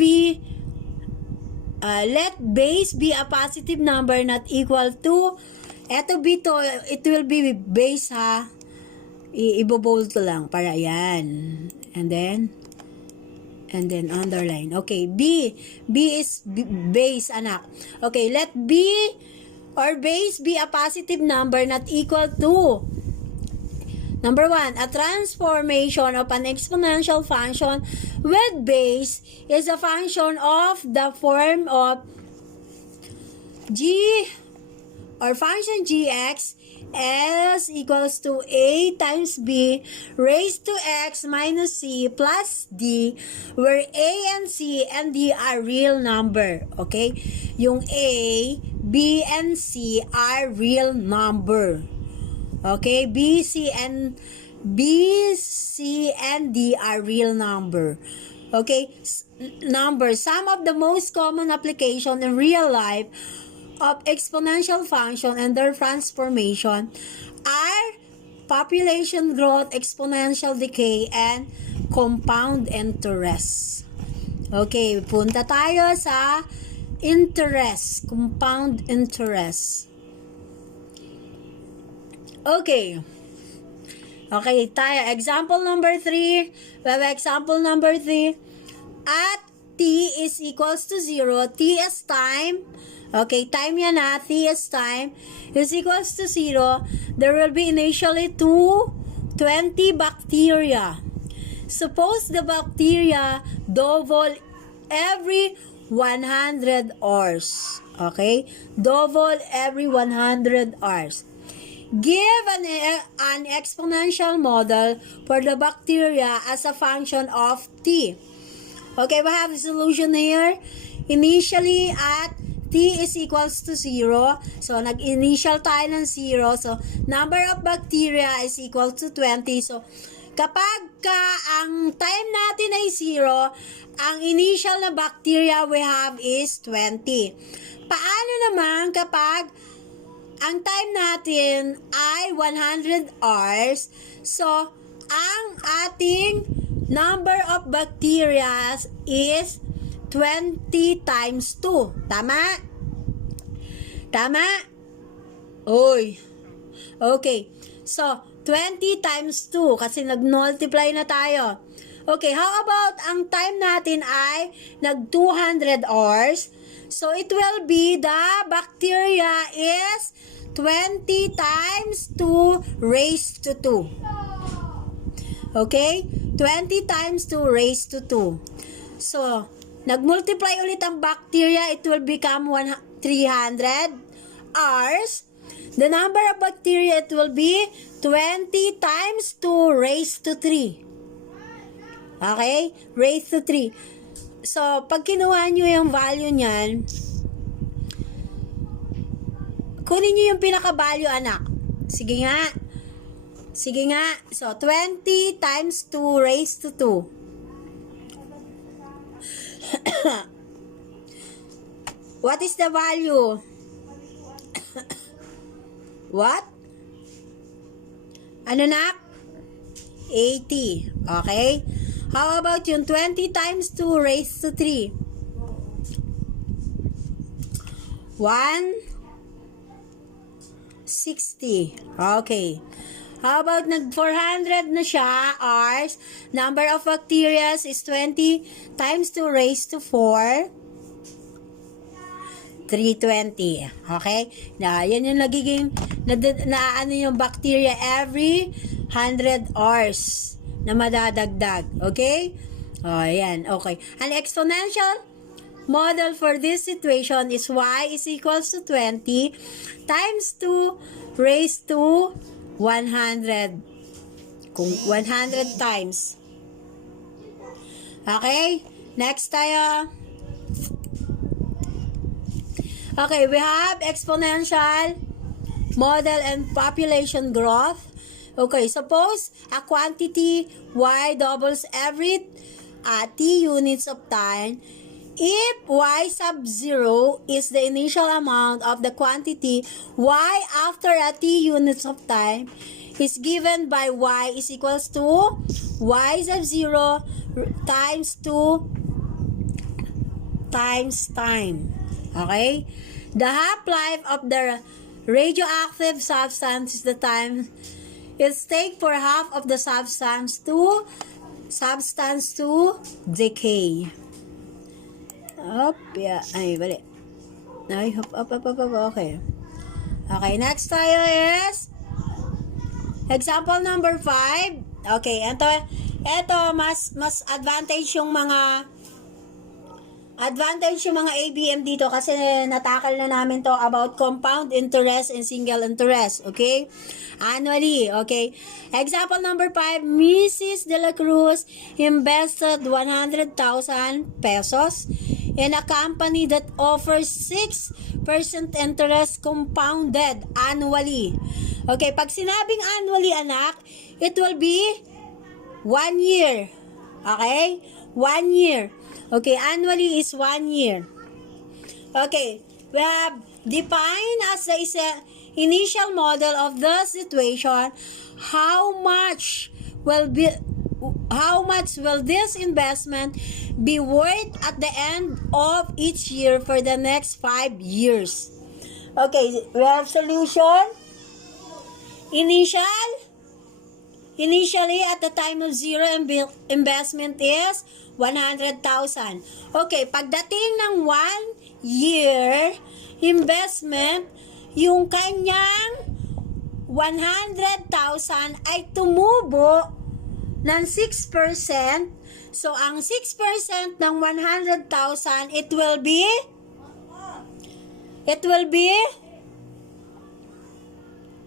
base be a positive number not equal to, eto B to, it will be base ha. Ibobold ko lang para yan. And then underline. Okay, B is base, anak. Okay, let B or base be a positive number not equal to, number 1, a transformation of an exponential function with base is a function of the form of g or function gx s equals to a times b raised to x minus c plus d, where a and c and d are real number. Okay? Yung a, b, and c are real number. Okay? B, C, and D are real number. Okay, number, some of the most common application in real life of exponential function and their transformation are population growth, exponential decay, and compound interest. Okay, punta tayo sa interest, compound interest. Okay. Okay, tayo. Example number 3. We have example number 3. At t is equals to 0, t is time. Okay, time yan na. T is time is equals to 0. There will be initially 20 bacteria. Suppose the bacteria double every 100 hours. Okay? Double every 100 hours. Give an exponential model for the bacteria as a function of t. Okay, we have the solution here. Initially, at t is equals to 0. So, nag-initial tayo ng 0. So, number of bacteria is equal to 20. So, kapag ang time natin ay 0, ang initial na bacteria we have is 20. Paano naman kapag ang time natin ay 100 hours? So, ang ating number of bacteria is 20 times 2. Tama? Tama? Oy. Okay. So, 20 times 2 kasi nag-multiply na tayo. Okay, how about ang time natin ay nag-200 hours? So, it will be the bacteria is 20 times 2 raised to 2. Okay? 20 times 2 raised to 2. So, nag-multiply ulit ang bacteria, it will become 300 hours. The number of bacteria, it will be 20 times 2 raised to 3. Okay? Raised to 3. So, pag kinuha nyo yung value niyan, kunin nyo yung pinaka-value, anak. Sige nga. Sige nga. So, 20 times 2 raised to 2. What is the value? What? Ano nak? 80. Okay? How about yung 20 times 2 raised to 3? 160. Okay. How about nag-400 na siya, hours? Number of bacteria is 20 times 2 raised to 4. 320. Okay? Na, yan yung nagiging, ano yung bacteria every 100 hours na madadagdag. Okay? O, yan. Okay. An exponential model for this situation is y is equals to 20 times 2 raised to 100. Kung 100 times. Okay? Next tayo. Okay, we have exponential model and population growth. Okay, suppose a quantity y doubles every t units of time. If y sub 0 is the initial amount of the quantity y after a t units of time is given by y is equals to y sub 0 times 2 times time. Okay? The half-life of the radioactive substance is the time it takes for half of the substance to decay. Up, yeah. Ay, bali. Ay, up. Okay. Okay, next tayo is example number 5. Okay, ito mas advantage yung mga ABM dito kasi natakal na namin to about compound interest and single interest. Okay? Annually. Okay? Example number 5. Mrs. De La Cruz invested 100,000 pesos in a company that offers 6% interest compounded annually. Okay? Pag sinabing annually, anak, it will be 1 year. Okay? 1 year. Okay, annually is 1 year. Okay, we have defined as the initial model of the situation, how much will this investment be worth at the end of each year for the next 5 years? Okay, we have solution. Initially, at the time of zero, investment is 100,000. Okay, pagdating ng 1 year investment, yung kanyang 100,000 ay tumubo ng 6%. So, ang 6% ng 100,000, it will be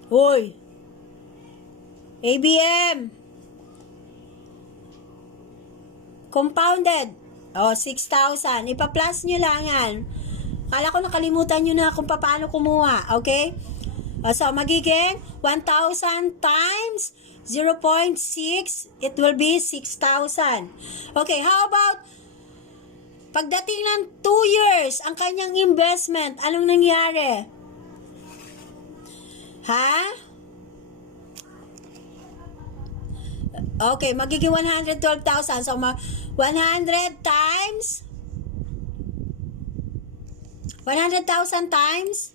Hoy, ABM. Compounded. 6,000. Ipa-plus nyo lang yan. Kala ko nakalimutan nyo na kung paano kumuha. Okay? So, magiging 1,000 times 0.6. It will be 6,000. Okay, how about pagdating ng 2 years, ang kanyang investment, anong nangyari? Ha? Okay, magiging 112,000. So, 100,000 times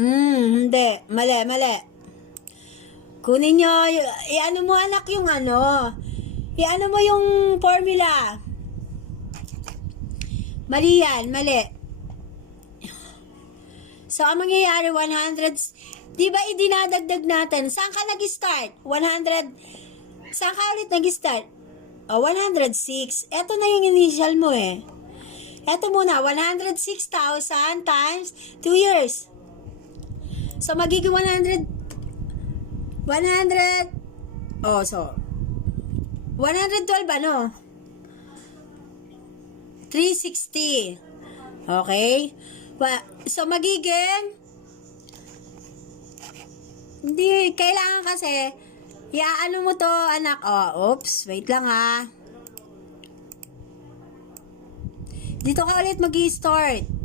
hindi. Mali. Kunin nyo, i-ano mo anak yung i-ano mo yung formula. Mali yan, mali. So, ang mangyayari, 100, di ba idinadagdag natin? Saan ka nag-start? 100, saan ka ulit nag-start? 106. Ito na yung initial mo eh. Ito muna, 106,000 times 2 years. So, magiging 100, so, 112 ano? 360. Okay? So, magiging, hindi, kailangan kasi, iaano mo to, anak. Oops, wait lang ha. Dito ka ulit mag-i-start.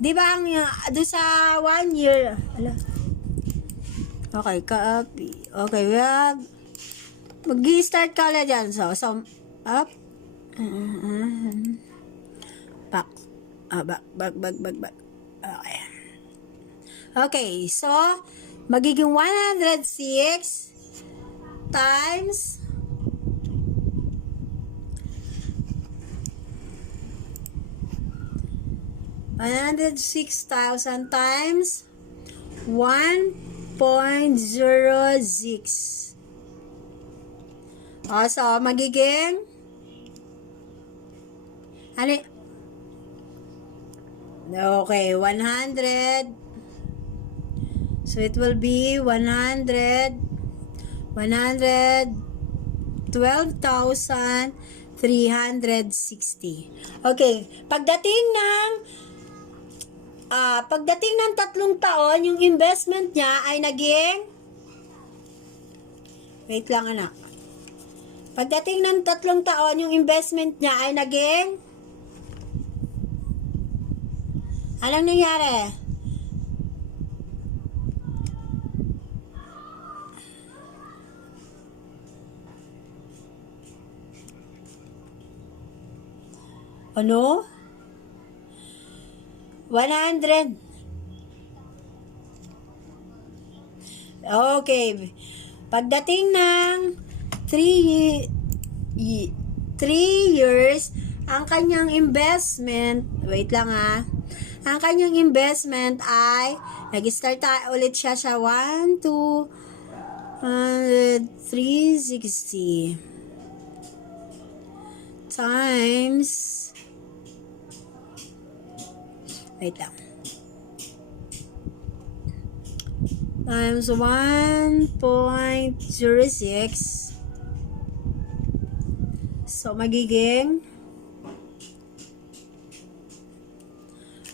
Di ba, doon sa 1 year, okay, copy. Okay, mag-i-start ka ulit dyan. So, up. Back. Back. Okay. Okay, so, magiging 106 times 106,000 times 1.06. So, magiging okay, 100. So, it will be 112,360. Okay, pagdating ng 3 taon, yung investment niya ay naging, wait lang anak. Pagdating ng 3 taon, yung investment niya ay naging, anong nangyari? Ano? 100. Okay. Pagdating ng 3 years, ang kanyang investment, wait lang ha, ang kanyang investment ay, nag-start ulit siya sa 1, 2, 360 times, wait lang, times 1.06. So, magiging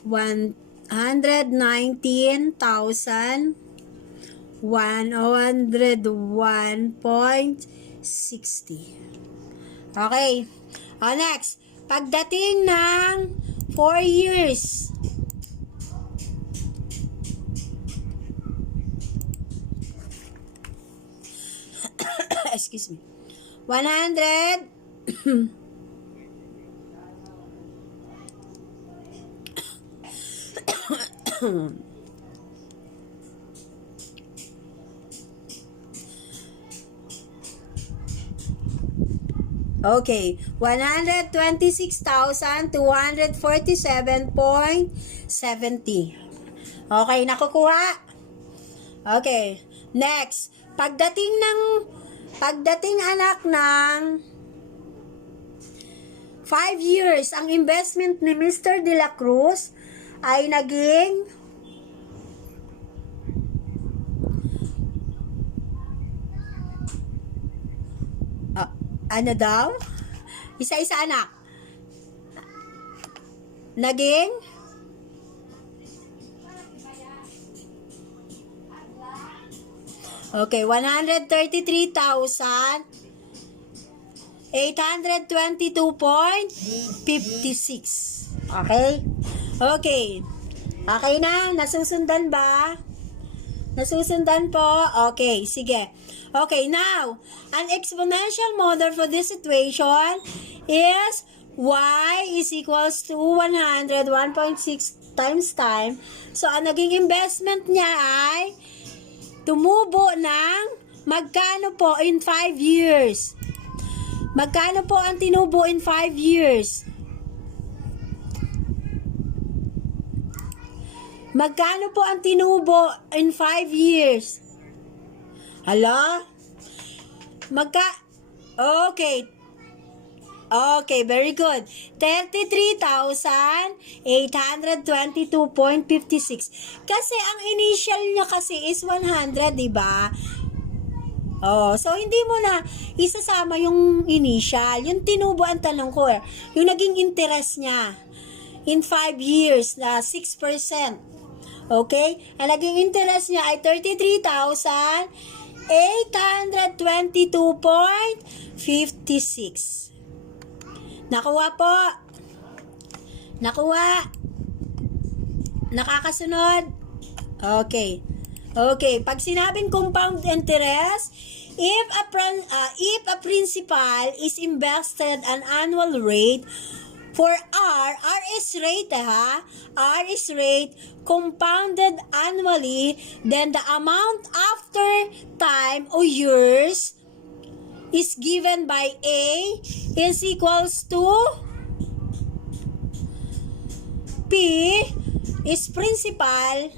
1 101.60. Okay. Next. Pagdating ng 4 years. Excuse me. 100 Okay, 126,247.70. Okay, nakukuha? Okay, next. Pagdating anak ng 5 years, ang investment ni Mr. De La Cruz ay naging ano daw? Isa-isa anak. Naging okay, 133,822.56. Okay? Okay. Okay na? Nasusundan ba? Nasusundan po? Okay, sige. Okay, now, an exponential model for this situation is y is equals to 100, 1.6 times time. So, ang naging investment niya ay tumubo ng magkano po in 5 years? Magkano po ang tinubo in 5 years? Magkano po ang tinubo in 5 years? Hala? Okay. Okay, very good. 33,822.56. Kasi ang initial niya kasi is 100, di ba? So hindi mo na isasama yung initial. Yung tinubo ang tanong ko, yung naging interest niya in 5 years na 6%. Okay? Ang naging interest niya ay 33,822.56. Nakuha po. Nakuha. Nakakasunod. Okay. Okay. Pag sinabing compound interest, if a principal is invested an annual rate for R is rate R is rate compounded annually, then the amount after time or years is given by A is equals to P is principal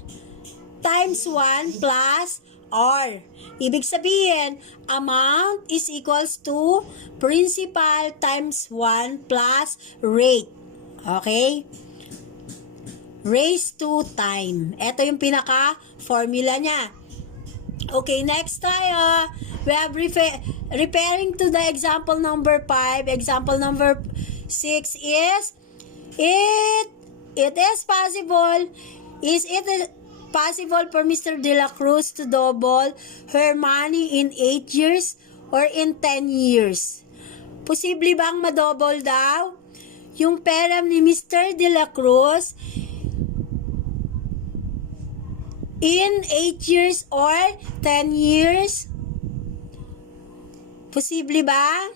times 1 plus R. Ibig sabihin, amount is equals to principal times 1 plus rate. Okay? Raised to time. Ito yung pinaka-formula niya. Okay, next tayo. We have referring to the example number 5. Example number 6 is, it is possible, is it possible for Mr. De La Cruz to double her money in 8 years or in 10 years? Posible bang madouble daw yung pera ni Mr. De La Cruz in 8 years or 10 years? Posible ba?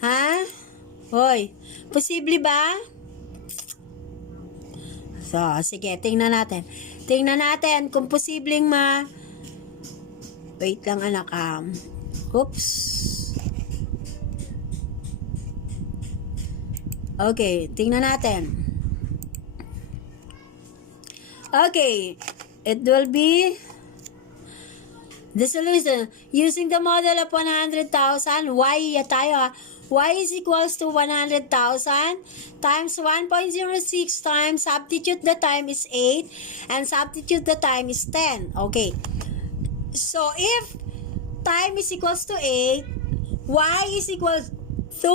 Ha? Hoy, posible ba? So, sige, tingnan natin. Tingnan natin kung posibleng wait lang anak, oops. Okay, tingnan natin. Okay, it will be the solution. Using the model of 100,000, y tayo y is equals to 100,000 times 1.06 times, substitute the time is 8 and substitute the time is 10. Okay. So, if time is equals to 8, y is equals to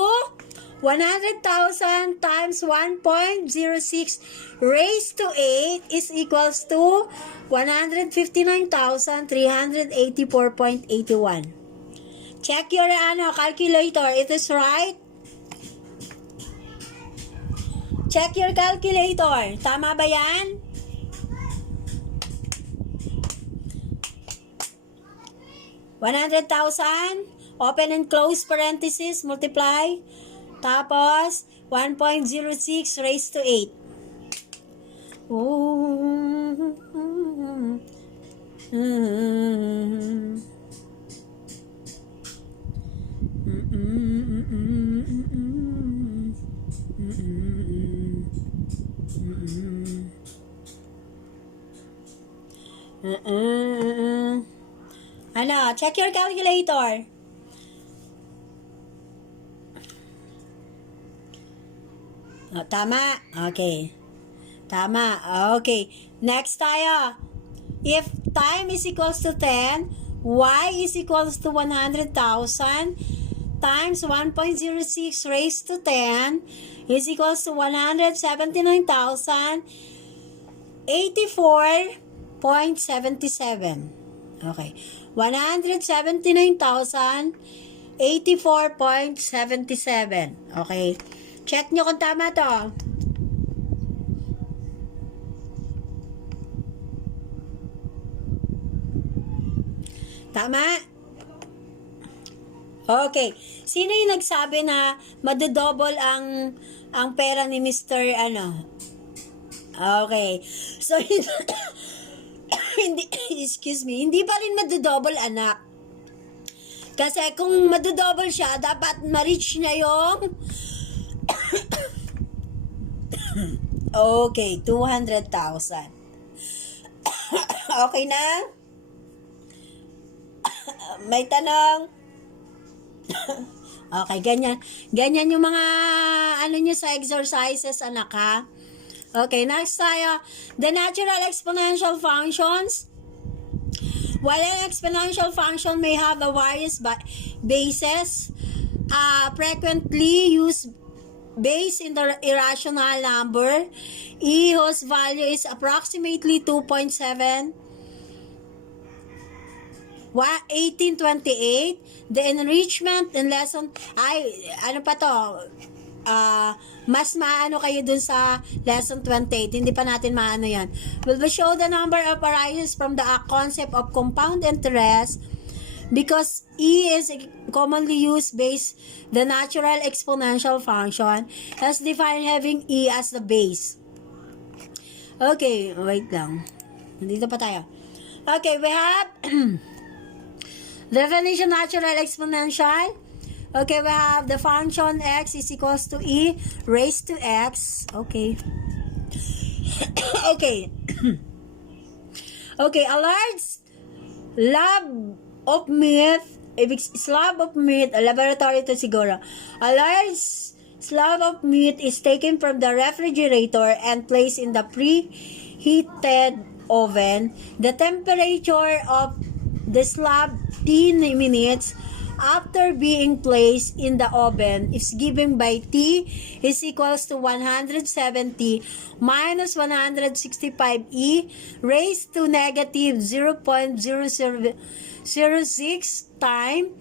100,000 times 1.06 raised to 8 is equals to 159,384.81. Check your calculator. It is right. Check your calculator. Tama ba yan? $100,000, open and close parenthesis, multiply, tapos 1.06 raised to 8. Ano, check your calculator. Oh, tama. Okay. Tama. Okay. Next tayo. If time is equals to 10, y is equals to 100,000 times 1.06 raised to 10 is equals to 179,084.77. Okay. 179,084.77. Okay. Check nyo kung tama to. Tama? Okay. Sino yung nagsabi na madodouble ang pera ni Mr. ano? Okay. So, hindi, excuse me, hindi pa rin madodouble, anak. Kasi kung madodouble siya, dapat ma-reach niya yung okay, 200,000. Okay na? May tanong? Okay, ganyan. Ganyan yung mga ano nyo sa exercises, anak, ha? Okay, next tayo. The natural exponential functions. While an exponential function may have a various bases, frequently used base in the irrational number, e whose value is approximately 2.7, 1828, the enrichment in lesson, ano pa to, mas maano kayo dun sa lesson 28, hindi pa natin maano yan. Will we show the number of arises from the concept of compound interest because e is commonly used base the natural exponential function as defined having e as the base. Okay, wait lang. Nandito pa tayo. Okay, we have definition natural exponential. Okay, we have the function x is equals to e raised to x. Okay. Okay. Okay, a large slab of meat, laboratory to siguro. A large slab of meat is taken from the refrigerator and placed in the preheated oven. The temperature of the slab 10 minutes after being placed in the oven is given by T is equals to 170 minus 165E raised to negative 0.0006 time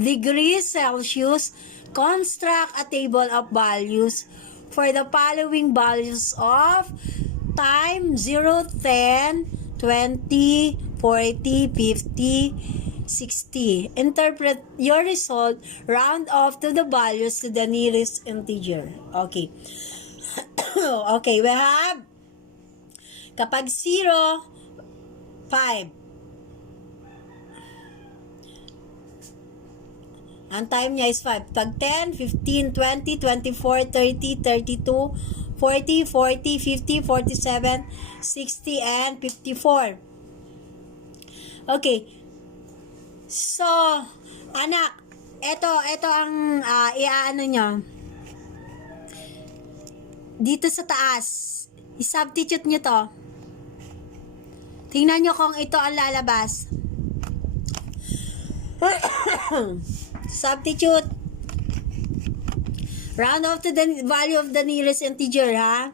degrees Celsius. Construct a table of values for the following values of time 0, 10, 20, 40, 50, 60. Interpret your result, round off to the values to the nearest integer. Okay. Okay, we have kapag 0, 5. Ang time niya is 5. Pag 10, 15, 20, 24, 30, 32, 40, 40, 50, 47, 60, and 54. Okay. So, anak, ito ang iaano nyo. Dito sa taas, i-substitute nyo to. Tingnan nyo kung ito ang lalabas. Substitute. Round off to the value of the nearest integer, ha?